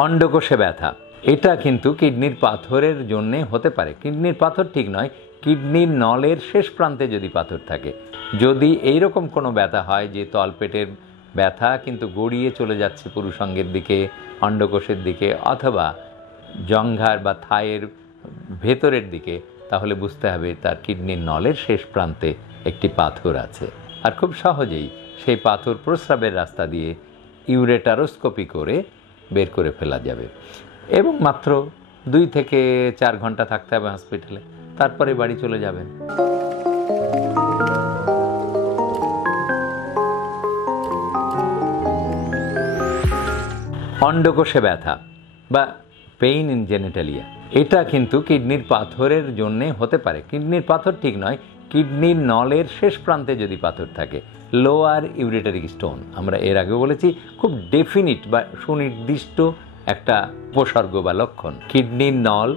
অন্ডকোষে ব্যথা এটা কিন্তু কিডনির পাথরের জন্যে হতে পারে। কিডনির পাথর ঠিক নয়, কিডনির নলের শেষ প্রান্তে যদি পাথর থাকে, যদি এইরকম কোনো ব্যথা হয় যে তলপেটের ব্যথা কিন্তু গড়িয়ে চলে যাচ্ছে পুরুষাঙ্গের দিকে, অন্ডকোষের দিকে অথবা জঙ্ঘার বা থায়ের ভেতরের দিকে, তাহলে বুঝতে হবে তার কিডনির নলের শেষ প্রান্তে একটি পাথর আছে। আর খুব সহজেই সেই পাথর প্রস্রাবের রাস্তা দিয়ে ইউরেটারোস্কোপি করে বের করে ফেলা যাবে এবং মাত্র 2 থেকে 4 ঘন্টা থাকতে হবে হসপিটালে, তারপরে বাড়ি চলে যাবেন। অন্ডকোষে ব্যথা বা পেইন ইন জেনিটালিয়া এটা কিন্তু কিডনির পাথরের জন্যে হতে পারে। কিডনির পাথর ঠিক নয়, কিডনির নলের শেষ প্রান্তে যদি পাথর থাকে, লোয়ার ইউরেটারিক স্টোন, আমরা এর আগেও বলেছি, খুব ডেফিনিট বা সুনির্দিষ্ট একটা উপসর্গ বা লক্ষণ। কিডনির নল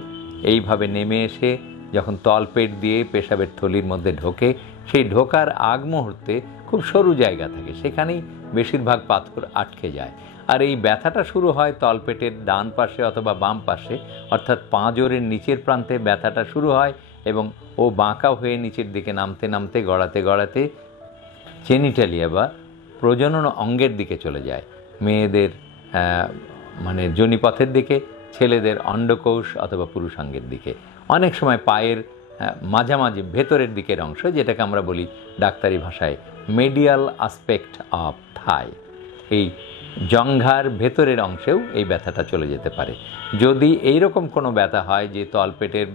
এইভাবে নেমে এসে যখন তলপেট দিয়ে পেশাবের থলির মধ্যে ঢোকে, সেই ঢোকার আগ মুহূর্তে খুব সরু জায়গা থাকে, সেখানেই বেশিরভাগ পাথর আটকে যায়। আর এই ব্যথাটা শুরু হয় তলপেটের ডান পাশে অথবা বাম পাশে, অর্থাৎ পাঁজরের নিচের প্রান্তে ব্যথাটা শুরু হয় এবং ও বাঁকা হয়ে নিচের দিকে নামতে নামতে গড়াতে গড়াতে জেনিটালিয়া বা প্রজনন অঙ্গের দিকে চলে যায়। মেয়েদের মানে যোনিপথের দিকে, ছেলেদের অন্ডকোষ অথবা পুরুষাঙ্গের দিকে। অনেক সময় পায়ের মাঝামাঝি ভেতরের দিকের অংশ, যেটাকে আমরা বলি ডাক্তারি ভাষায় মেডিয়াল আসপেক্ট অফ থাই, এই জঙ্ঘার ভেতরের অংশেও এই ব্যথাটা চলে যেতে পারে। যদি এইরকম কোনো ব্যথা হয় যে তলপেটের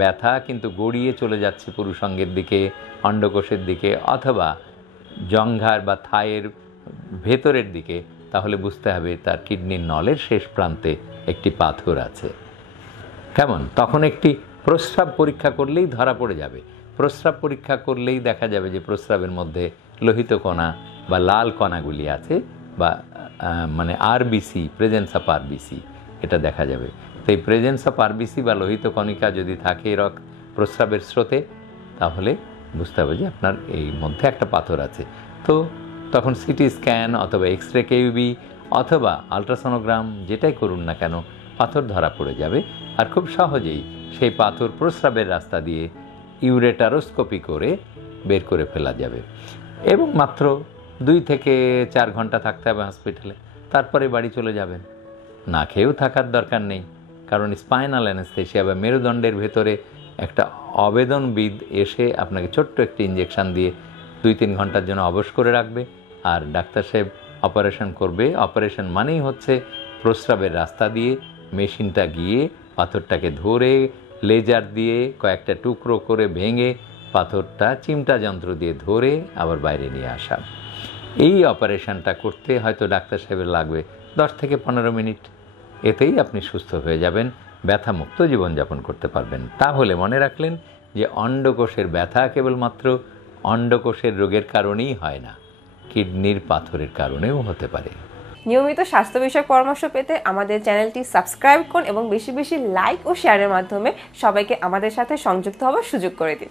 ব্যথা কিন্তু গড়িয়ে চলে যাচ্ছে পুরুষাঙ্গের দিকে, অন্ডকোষের দিকে অথবা জঙ্ঘার বা থায়ের ভেতরের দিকে, তাহলে বুঝতে হবে তার কিডনির নলের শেষ প্রান্তে একটি পাথর আছে। কেমন? তখন একটি প্রস্রাব পরীক্ষা করলেই ধরা পড়ে যাবে। প্রস্রাব পরীক্ষা করলেই দেখা যাবে যে প্রস্রাবের মধ্যে লোহিত কণা বা লাল কণাগুলি আছে বা মানে আরবিসি, প্রেজেন্স অফ আরবিসি, এটা দেখা যাবে। তো এই প্রেজেন্স অফ আরবিসি বা লোহিত কণিকা যদি থাকে প্রস্রাবের স্রোতে, তাহলে বুঝতে হবে যে আপনার এই মধ্যে একটা পাথর আছে। তো তখন সিটি স্ক্যান অথবা এক্স-রে কেউবি অথবা আলট্রাসোনোগ্রাম, যেটাই করুন না কেন, পাথর ধরা পড়ে যাবে। আর খুব সহজেই সেই পাথর প্রস্রাবের রাস্তা দিয়ে ইউরেটারোস্কোপি করে বের করে ফেলা যাবে এবং মাত্র 2 থেকে 4 ঘন্টা থাকতে হবে হসপিটালে, তারপরে বাড়ি চলে যাবেন। না খেয়েও থাকার দরকার নেই, কারণ স্পাইনাল অ্যানেস্থেসিয়া বা মেরুদণ্ডের ভেতরে একটা অবেদনবিদ এসে আপনাকে ছোট্ট একটি ইঞ্জেকশান দিয়ে 2-3 ঘন্টার জন্য অবশ করে রাখবে আর ডাক্তার সাহেব অপারেশন করবে। অপারেশন মানেই হচ্ছে প্রস্রাবের রাস্তা দিয়ে মেশিনটা গিয়ে পাথরটাকে ধরে লেজার দিয়ে কয়েকটা টুকরো করে ভেঙে পাথরটা চিমটা যন্ত্র দিয়ে ধরে আবার বাইরে নিয়ে আসা। এই অপারেশনটা করতে হয়তো ডাক্তার সাহেবের লাগবে 10 থেকে 15 মিনিট। এতেই আপনি সুস্থ হয়ে যাবেন, ব্যথামুক্ত জীবনযাপন করতে পারবেন। তাহলে মনে রাখলেন যে অন্ডকোষের ব্যথা কেবলমাত্র অন্ডকোষের রোগের কারণেই হয় না, কিডনির পাথরের কারণেও হতে পারে। নিয়মিত স্বাস্থ্য বিষয়ক পরামর্শ পেতে আমাদের চ্যানেলটি সাবস্ক্রাইব করুন এবং বেশি বেশি লাইক ও শেয়ারের মাধ্যমে সবাইকে আমাদের সাথে সংযুক্ত হওয়ার সুযোগ করে দিন।